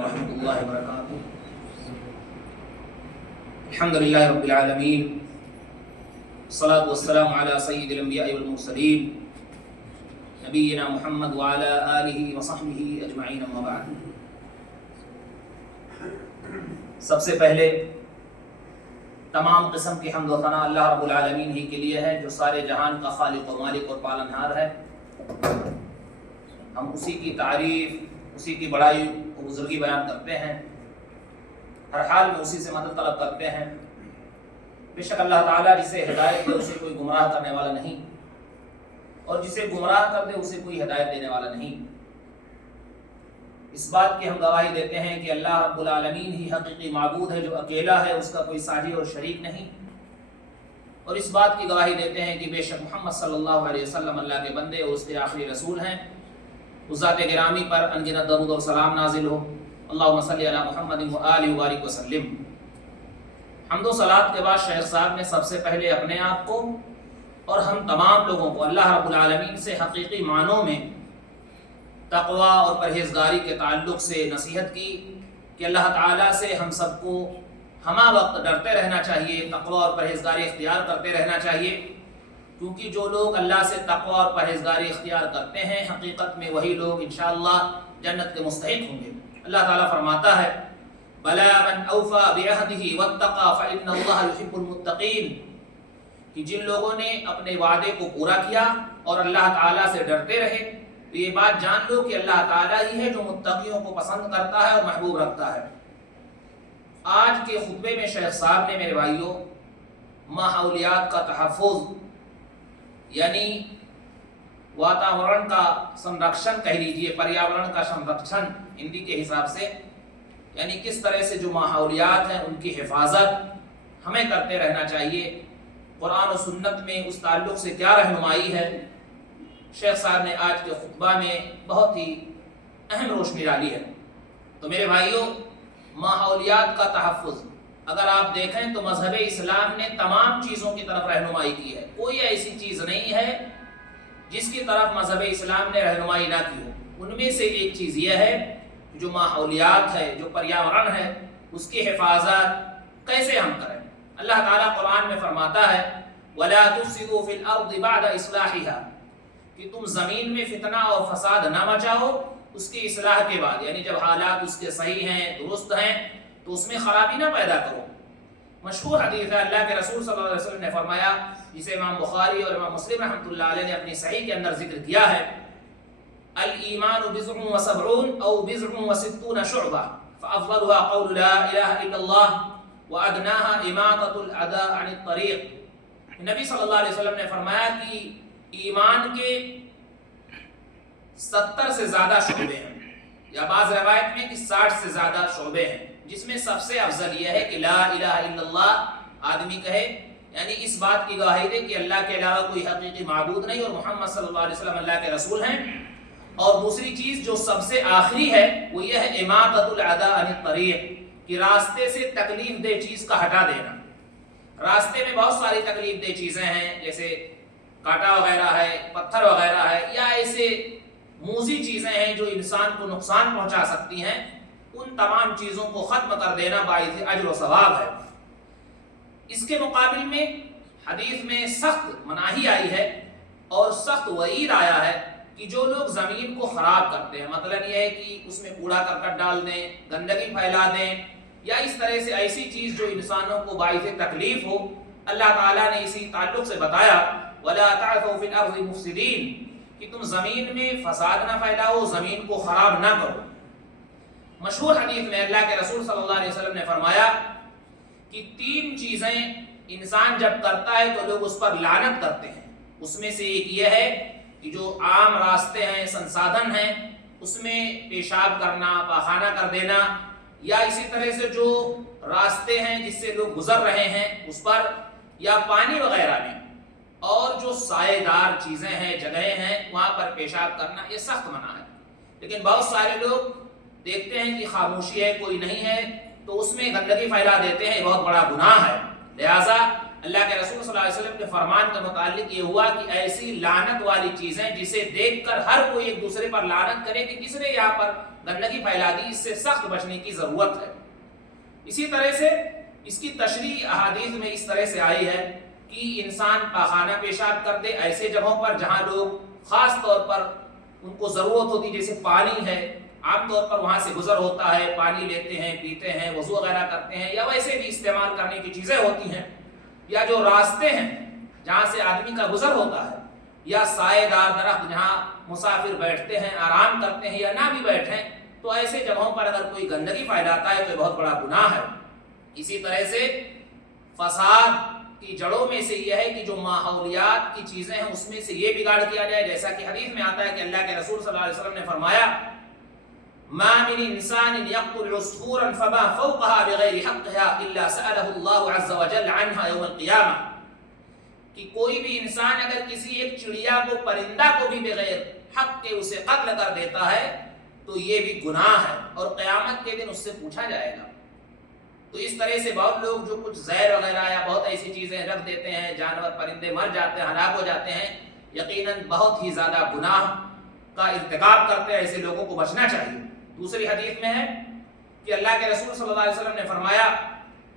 ورحمۃ اللہ وبرکاتہ۔ الحمدللہ رب العالمین، الصلاۃ والسلام علی سید الانبیاء والمرسلین نبینا محمد وعلی آلہ وصحبہ اجمعین، اما بعد۔ سب سے پہلے تمام قسم کی حمد و ثنا اللہ رب العالمین ہی کے لیے ہے، جو سارے جہان کا خالق و مالک اور پالنہار ہے۔ ہم اسی کی تعریف، اسی کی بڑائی و بزرگی بیان کرتے ہیں، ہر حال میں اسی سے مدد طلب کرتے ہیں۔ بے شک اللہ تعالیٰ جسے ہدایت دے اسے کوئی گمراہ کرنے والا نہیں، اور جسے گمراہ کر دے اسے کوئی ہدایت دینے والا نہیں۔ اس بات کی ہم گواہی دیتے ہیں کہ اللہ رب العالمین ہی حقیقی معبود ہے، جو اکیلا ہے، اس کا کوئی ساجی اور شریک نہیں۔ اور اس بات کی گواہی دیتے ہیں کہ بے شک محمد صلی اللہ علیہ وسلم اللہ کے بندے اور اس کے آخری رسول ہیں۔ اس ذات گرامی پر انگنت درود اور سلام نازل ہو۔ اللہم صلی علی محمد و آلہ وبارک وسلم۔ حمد و صلات کے بعد شیخ صاحب نے سب سے پہلے اپنے آپ کو اور ہم تمام لوگوں کو اللہ رب العالمین سے حقیقی معنوں میں تقوی اور پرہیزگاری کے تعلق سے نصیحت کی کہ اللہ تعالیٰ سے ہم سب کو ہمہ وقت ڈرتے رہنا چاہیے، تقوی اور پرہیزگاری اختیار کرتے رہنا چاہیے، کیونکہ جو لوگ اللہ سے تقوی اور پرہیزگاری اختیار کرتے ہیں حقیقت میں وہی لوگ انشاءاللہ جنت کے مستحق ہوں گے۔ اللہ تعالیٰ فرماتا ہے بلا من اوفى بعهده واتقى فإن الله يحب المتقين، کہ جن لوگوں نے اپنے وعدے کو پورا کیا اور اللہ تعالیٰ سے ڈرتے رہے تو یہ بات جان لو کہ اللہ تعالیٰ ہی ہے جو متقیوں کو پسند کرتا ہے اور محبوب رکھتا ہے۔ آج کے خطبے میں شیخ صاحب نے میرے بھائیوں ماحولیات کا تحفظ یعنی واتاورن کا سنرکشن کہہ لیجئے، پریاورن کا سنرکشن ہندی کے حساب سے، یعنی کس طرح سے جو ماحولیات ہیں ان کی حفاظت ہمیں کرتے رہنا چاہیے، قرآن و سنت میں اس تعلق سے کیا رہنمائی ہے، شیخ صاحب نے آج کے خطبہ میں بہت ہی اہم روشنی ڈالی ہے۔ تو میرے بھائیوں، ماحولیات کا تحفظ اگر آپ دیکھیں تو مذہب اسلام نے تمام چیزوں کی طرف رہنمائی کی ہے، کوئی ایسی چیز نہیں ہے جس کی طرف مذہب اسلام نے رہنمائی نہ کی ہو۔ ان میں سے ایک چیز یہ ہے جو ماحولیات ہے، جو پریاورن ہے، اس کی حفاظت کیسے ہم کریں۔ اللہ تعالیٰ قرآن میں فرماتا ہے وَلَا تُفْسِدُوا فِي الْأَرْضِ بَعْدَ إِصْلَاحِهَا، کہ تم زمین میں فتنہ اور فساد نہ مچاؤ اس کی اصلاح کے بعد، یعنی جب حالات اس کے صحیح ہیں، درست ہیں، تو اس میں خرابی نہ پیدا کرو۔ مشہور حدیث ہے، اللہ کے رسول صلی اللہ علیہ وسلم نے فرمایا، جسے امام بخاری اور امام مسلم رحمۃ اللہ علیہ نے اپنی صحیح کے اندر ذکر کیا ہے، الایمان بضع وسبعون او بضع وستون شعبہ فافضلها قول لا الہ الا اللہ وادناها اماطۃ الاذى عن الطریق۔ نبی صلی اللہ علیہ وسلم نے فرمایا کہ ایمان کے 70 سے زیادہ شعبے ہیں، یا بعض روایت میں کہ 60 سے زیادہ شعبے ہیں، جس میں سب سے افضل یہ ہے کہ لا الہ الا اللہ آدمی کہے، یعنی اس بات کی گواہی دے کہ اللہ کے علاوہ کوئی حقیقی معبود نہیں اور محمد صلی اللہ علیہ وسلم اللہ کے رسول ہیں۔ اور دوسری چیز جو سب سے آخری ہے وہ یہ ہے اماطۃ الاذى عن الطریق، کہ راستے سے تکلیف دہ چیز کا ہٹا دینا۔ راستے میں بہت ساری تکلیف دہ چیزیں ہیں، جیسے کانٹا وغیرہ ہے، پتھر وغیرہ ہے، یا ایسے موذی چیزیں ہیں جو انسان کو نقصان پہنچا سکتی ہیں، ان تمام چیزوں کو ختم کر دینا باعث اجر و ثواب ہے۔ اس کے مقابل میں حدیث میں سخت مناہی آئی ہے اور سخت وعید آیا ہے کہ جو لوگ زمین کو خراب کرتے ہیں، مطلب یہ ہے کہ اس میں کوڑا کرکٹ ڈال دیں، گندگی پھیلا دیں، یا اس طرح سے ایسی چیز جو انسانوں کو باعث تکلیف ہو، اللہ تعالیٰ نے اسی تعلق سے بتایا وَلَا تَعْثَوْا فِي الْأَرْضِ مُفْسِدِينَ، کہ تم زمین میں فساد نہ پھیلاؤ، زمین کو خراب نہ کرو۔ مشہور حدیث میں اللہ کے رسول صلی اللہ علیہ وسلم نے فرمایا کہ 3 چیزیں انسان جب کرتا ہے تو لوگ اس پر لعنت کرتے ہیں۔ اس میں سے ایک یہ ہے کہ جو عام راستے ہیں، سنسادھن ہیں، اس میں پیشاب کرنا، پاخانہ کر دینا، یا اسی طرح سے جو راستے ہیں جس سے لوگ گزر رہے ہیں اس پر، یا پانی وغیرہ میں، اور جو سائے دار چیزیں ہیں، جگہیں ہیں، وہاں پر پیشاب کرنا، یہ سخت منع ہے۔ لیکن بہت سارے لوگ دیکھتے ہیں کہ خاموشی ہے، کوئی نہیں ہے، تو اس میں گندگی پھیلا دیتے ہیں، یہ بہت بڑا گناہ ہے۔ لہٰذا اللہ کے رسول صلی اللہ علیہ وسلم کے فرمان کے متعلق یہ ہوا کہ ایسی لعنت والی چیزیں جسے دیکھ کر ہر کوئی ایک دوسرے پر لعنت کرے کہ کس نے یہاں پر گندگی پھیلا دی، اس سے سخت بچنے کی ضرورت ہے۔ اسی طرح سے اس کی تشریح احادیث میں اس طرح سے آئی ہے کہ انسان پاخانہ پیشاب کر دے ایسے جگہوں پر جہاں لوگ خاص طور پر ان کو ضرورت ہوتی، جیسے پانی ہے، عام طور پر وہاں سے گزر ہوتا ہے، پانی لیتے ہیں، پیتے ہیں، وضو وغیرہ کرتے ہیں، یا ویسے بھی استعمال کرنے کی چیزیں ہوتی ہیں، یا جو راستے ہیں جہاں سے آدمی کا گزر ہوتا ہے، یا سائے دار درخت جہاں مسافر بیٹھتے ہیں، آرام کرتے ہیں یا نہ بھی بیٹھیں، تو ایسے جگہوں پر اگر کوئی گندگی پھیلاتا ہے تو یہ بہت بڑا گناہ ہے۔ اسی طرح سے فساد کی جڑوں میں سے یہ ہے کہ جو ماحولیات کی چیزیں ہیں اس میں سے یہ بگاڑ کیا جائے، جیسا کہ حدیث میں آتا ہے کہ اللہ کے رسول صلی اللہ علیہ وسلم نے فرمایا ما من انسان يقتل عصفورا فما فوقها بغیر حقها الا سأله الله عز وجل عنها يوم القیامہ، کہ کوئی بھی انسان اگر کسی ایک چڑیا کو، پرندہ کو بھی بغیر حق کے اسے قتل کر دیتا ہے تو یہ بھی گناہ ہے اور قیامت کے دن اس سے پوچھا جائے گا۔ تو اس طرح سے بہت لوگ جو کچھ زہر وغیرہ یا بہت ایسی چیزیں رکھ دیتے ہیں، جانور پرندے مر جاتے ہیں، ہلاک ہو جاتے ہیں، یقیناً بہت ہی زیادہ گناہ کا ارتکاب کرتے ہیں، ایسے لوگوں کو بچنا چاہیے۔ دوسری حدیث میں ہے کہ اللہ کے رسول صلی اللہ علیہ وسلم نے فرمایا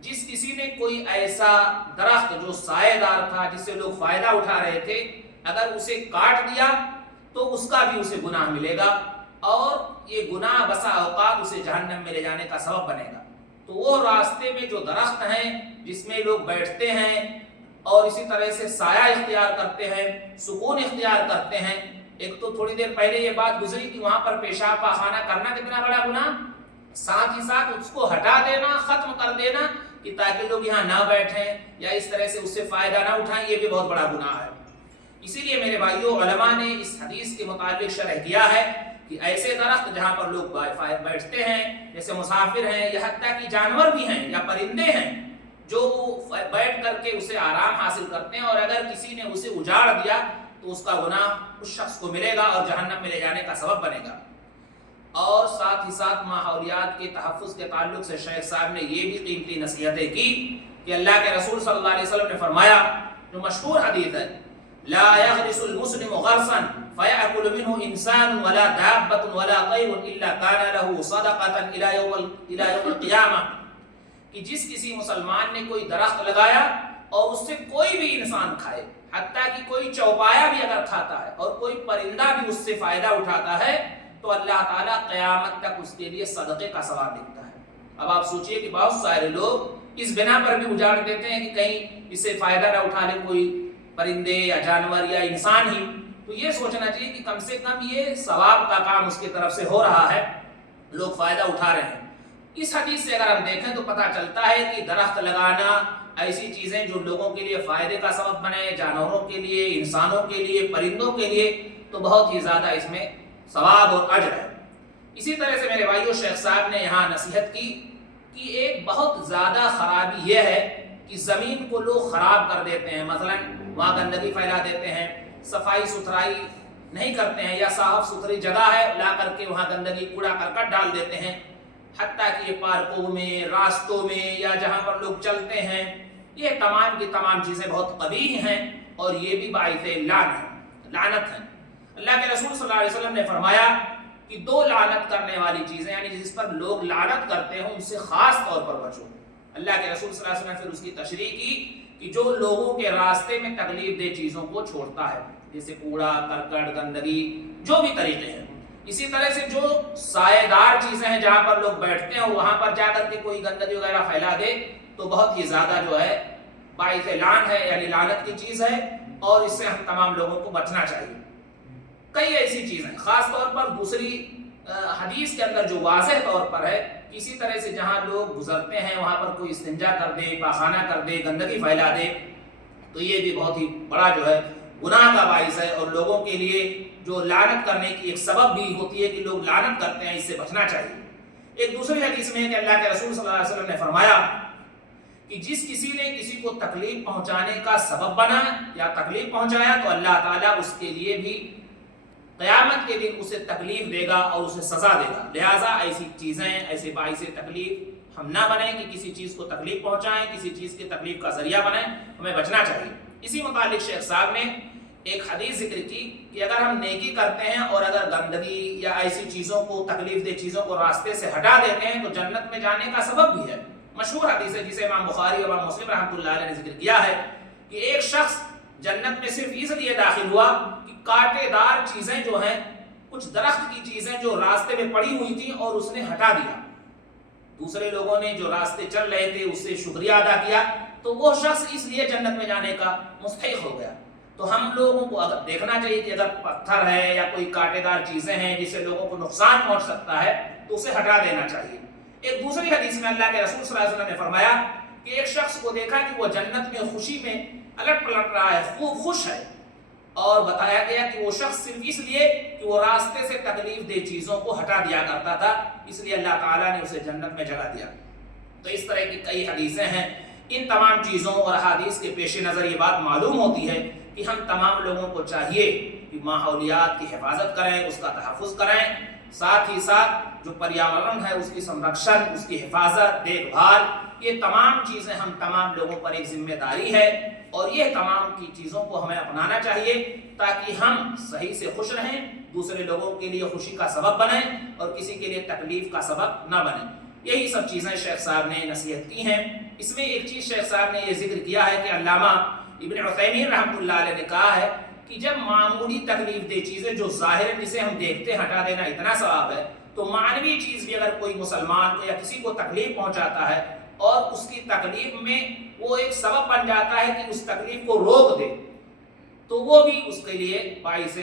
جس کسی نے کوئی ایسا درخت جو سائے دار تھا، جس سے لوگ فائدہ اٹھا رہے تھے، اگر اسے کاٹ دیا تو اس کا بھی اسے گناہ ملے گا، اور یہ گناہ بسا اوقات اسے جہنم میں لے جانے کا سبب بنے گا۔ تو وہ راستے میں جو درخت ہیں جس میں لوگ بیٹھتے ہیں اور اسی طرح سے سایہ اختیار کرتے ہیں، سکون اختیار کرتے ہیں، ایک تو تھوڑی دیر پہلے یہ بات گزری کہ وہاں پر پیشاب پاخانہ کرنا کتنا بڑا گناہ، ساتھ ہی ساتھ اس کو ہٹا دینا، ختم کر دینا کہ تاکہ لوگ یہاں نہ بیٹھیں یا اس طرح سے اس سے فائدہ نہ اٹھائیں، یہ بھی بہت بڑا گناہ ہے۔ اسی لیے میرے بھائیوں، علماء نے اس حدیث کے متعلق شرح کیا ہے کہ ایسے درخت جہاں پر لوگ بیٹھتے ہیں، جیسے مسافر ہیں یا حتیٰ کہ جانور بھی ہیں یا پرندے ہیں، جو بیٹھ کر کے اسے آرام حاصل کرتے ہیں، اور اگر کسی نے اسے اجاڑ دیا تو اس کا گناہ اس شخص کو ملے گا اور جہنم میں لے جانے کا سبب بنے گا۔ اور ساتھ ہی ساتھ ماحولیات کے تحفظ کے تعلق سے شیخ صاحب نے یہ بھی قیمتی نصیحتیں کی کہ اللہ کے رسول صلی اللہ علیہ وسلم نے فرمایا، جو مشہور حدیث ہے، لا يغرس المسلم غرسا فيأكل منه انسان ولا دابة ولا طير الا كان له صدقة الى يوم القيامة، کہ جس کسی مسلمان نے کوئی درخت لگایا اور اس سے کوئی بھی انسان کھائے، حتیٰ کہ کوئی چوپایا بھی اگر کھاتا ہے اور کوئی پرندہ بھی اس سے فائدہ اٹھاتا ہے، تو اللہ تعالیٰ قیامت تک اس کے لیے صدقے کا ثواب دیتا ہے۔ اب آپ سوچئے کہ بہت سارے لوگ اس بنا پر بھی اجاڑ دیتے ہیں کہ کہیں اس سے فائدہ نہ اٹھا لے کوئی پرندے یا جانور یا انسان ہی، تو یہ سوچنا چاہیے کہ کم سے کم یہ ثواب کا کام اس کی طرف سے ہو رہا ہے، لوگ فائدہ اٹھا رہے ہیں۔ اس حدیث سے اگر ہم دیکھیں تو پتہ چلتا ہے کہ درخت لگانا، ایسی چیزیں جو لوگوں کے لیے فائدے کا سبب بنے، جانوروں کے لیے، انسانوں کے لیے، پرندوں کے لیے، تو بہت ہی زیادہ اس میں ثواب اور اجر ہے۔ اسی طرح سے میرے بھائیوں، شیخ صاحب نے یہاں نصیحت کی کہ ایک بہت زیادہ خرابی یہ ہے کہ زمین کو لوگ خراب کر دیتے ہیں، مثلا وہاں گندگی پھیلا دیتے ہیں، صفائی ستھرائی نہیں کرتے ہیں، یا صاف ستھری جگہ ہے لا کر کے وہاں گندگی کوڑا کرکٹ ڈال دیتے ہیں، حتیٰ کہ یہ پارکوں میں، راستوں میں، یا جہاں پر لوگ چلتے ہیں، یہ تمام کی تمام چیزیں بہت قبیح ہیں اور یہ بھی باعث لعنت ہیں۔ اللہ کے رسول صلی اللہ علیہ وسلم نے فرمایا کہ دو لعنت کرنے والی چیزیں، یعنی جس پر لوگ لعنت کرتے ہیں، ان سے خاص طور پر بچو۔ اللہ کے رسول صلی اللہ علیہ وسلم نے پھر اس کی تشریح کی کہ جو لوگوں کے راستے میں تکلیف دہ چیزوں کو چھوڑتا ہے، جیسے کوڑا کرکٹ، گندگی، جو بھی طریقے ہیں۔ اسی طرح سے جو سایہ دار چیزیں ہیں جہاں پر لوگ بیٹھتے ہیں، وہاں پر جا کر کے کوئی گندگی وغیرہ پھیلا دے تو بہت ہی زیادہ جو ہے باعث لعن ہے، یعنی لعنت کی چیز ہے، اور اس سے ہم تمام لوگوں کو بچنا چاہیے۔ کئی ایسی چیزیں، خاص طور پر دوسری حدیث کے اندر جو واضح طور پر ہے، اسی طرح سے جہاں لوگ گزرتے ہیں وہاں پر کوئی استنجا کر دے، پاخانہ کر دے، گندگی پھیلا دے، تو یہ بھی بہت ہی بڑا جو ہے گناہ کا باعث ہے، اور لوگوں کے لیے جو لعنت کرنے کی ایک سبب بھی ہوتی ہے کہ لوگ لعنت کرتے ہیں، اس سے بچنا چاہیے۔ ایک دوسری حدیث میں ہے کہ اللہ کے رسول صلی اللہ علیہ وسلم نے فرمایا کہ جس کسی نے کسی کو تکلیف پہنچانے کا سبب بنا یا تکلیف پہنچایا تو اللہ تعالیٰ اس کے لیے بھی قیامت کے دن اسے تکلیف دے گا اور اسے سزا دے گا. لہٰذا ایسی چیزیں، ایسے باعث تکلیف ہم نہ بنیں کہ کسی چیز کو تکلیف پہنچائیں، کسی چیز کی تکلیف کا ذریعہ بنیں، ہمیں بچنا چاہیے. اسی متعلق شیخ صاحب نے ایک حدیث ذکر کی کہ اگر ہم نیکی کرتے ہیں اور اگر گندگی یا ایسی چیزوں کو، تکلیف دہ چیزوں کو راستے سے ہٹا دیتے ہیں تو جنت میں جانے کا سبب بھی ہے. مشہور حدیث ہے جسے امام بخاری اور امام مسلم رحمۃ اللہ علیہ نے ذکر کیا ہے کہ ایک شخص جنت میں صرف اس لیے داخل ہوا کہ کانٹے دار چیزیں جو ہیں، کچھ درخت کی چیزیں جو راستے میں پڑی ہوئی تھیں اور اس نے ہٹا دیا. دوسرے لوگوں نے جو راستے چل رہے تھے اس سے شکریہ ادا کیا تو وہ شخص اس لیے جنت میں جانے کا مستحق ہو گیا. تو ہم لوگوں کو اگر دیکھنا چاہیے کہ اگر پتھر ہے یا کوئی کانٹے دار چیزیں ہیں جس سے لوگوں کو نقصان پہنچ سکتا ہے تو اسے ہٹا دینا چاہیے. ایک دوسری حدیث میں اللہ کے رسول صلی اللہ علیہ وسلم نے فرمایا کہ ایک شخص کو دیکھا کہ وہ جنت میں خوشی میں الٹ پلٹ رہا ہے، خوب خوش ہے، اور بتایا گیا کہ وہ شخص صرف اس لیے کہ وہ راستے سے تکلیف دہ چیزوں کو ہٹا دیا کرتا تھا، اس لیے اللہ تعالیٰ نے اسے جنت میں جگہ دیا. تو اس طرح کی کئی حدیثیں ہیں. ان تمام چیزوں اور احادیث کے پیش نظر یہ بات معلوم ہوتی ہے کہ ہم تمام لوگوں کو چاہیے کہ ماحولیات کی حفاظت کریں، اس کا تحفظ کریں، ساتھ ہی ساتھ جو پریاورن ہے اس کی سنرکشن، اس کی حفاظت، دیکھ بھال، یہ تمام چیزیں ہم تمام لوگوں پر ایک ذمہ داری ہے اور یہ تمام کی چیزوں کو ہمیں اپنانا چاہیے تاکہ ہم صحیح سے خوش رہیں، دوسرے لوگوں کے لیے خوشی کا سبب بنیں اور کسی کے لیے تکلیف کا سبب نہ بنیں. یہی سب چیزیں شیخ صاحب نے نصیحت کی ہیں. اس میں ایک چیز شیخ صاحب نے یہ ذکر کیا ہے کہ علامہ ابن عثیمین رحمۃ اللہ علیہ نے کہا ہے کہ جب معمولی تکلیف دہ چیزیں جو ظاہر جسے ہم دیکھتے ہٹا دینا اتنا ثواب ہے، تو معنوی چیز بھی اگر کوئی مسلمان کو یا کسی کو تکلیف پہنچاتا ہے اور اس کی تکلیف میں وہ ایک سبب بن جاتا ہے کہ اس تکلیف کو روک دے تو وہ بھی اس کے لیے باعث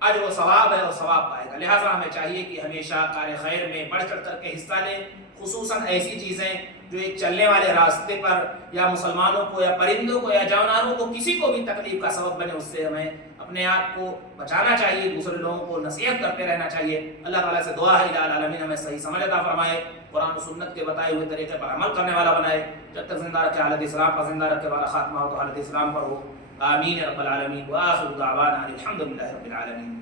اجر و ثواب ہے اور ثواب پائے گا. لہٰذا ہمیں چاہیے کہ ہمیشہ کار خیر میں بڑھ چڑھ کر کے حصہ لیں، خصوصاً ایسی چیزیں جو ایک چلنے والے راستے پر یا مسلمانوں کو یا پرندوں کو یا جانوروں کو کسی کو بھی تکلیف کا سبب بنے، اس سے ہمیں اپنے آپ کو بچانا چاہیے، دوسرے لوگوں کو نصیحت کرتے رہنا چاہیے. اللہ تعالیٰ سے دعا ہے الہ العالمین ہمیں صحیح سمجھ عطا فرمائے، قرآن و سنت کے بتائے ہوئے طریقے پر عمل کرنے والا بنائے. جب تک زندہ رکھے حالت اسلام پر، زندہ رکھے والا خاتمہ ہو تو حالت اسلام پر ہو. آمین رب العالمین. وآخر دعوانا الحمدللہ رب العالمین.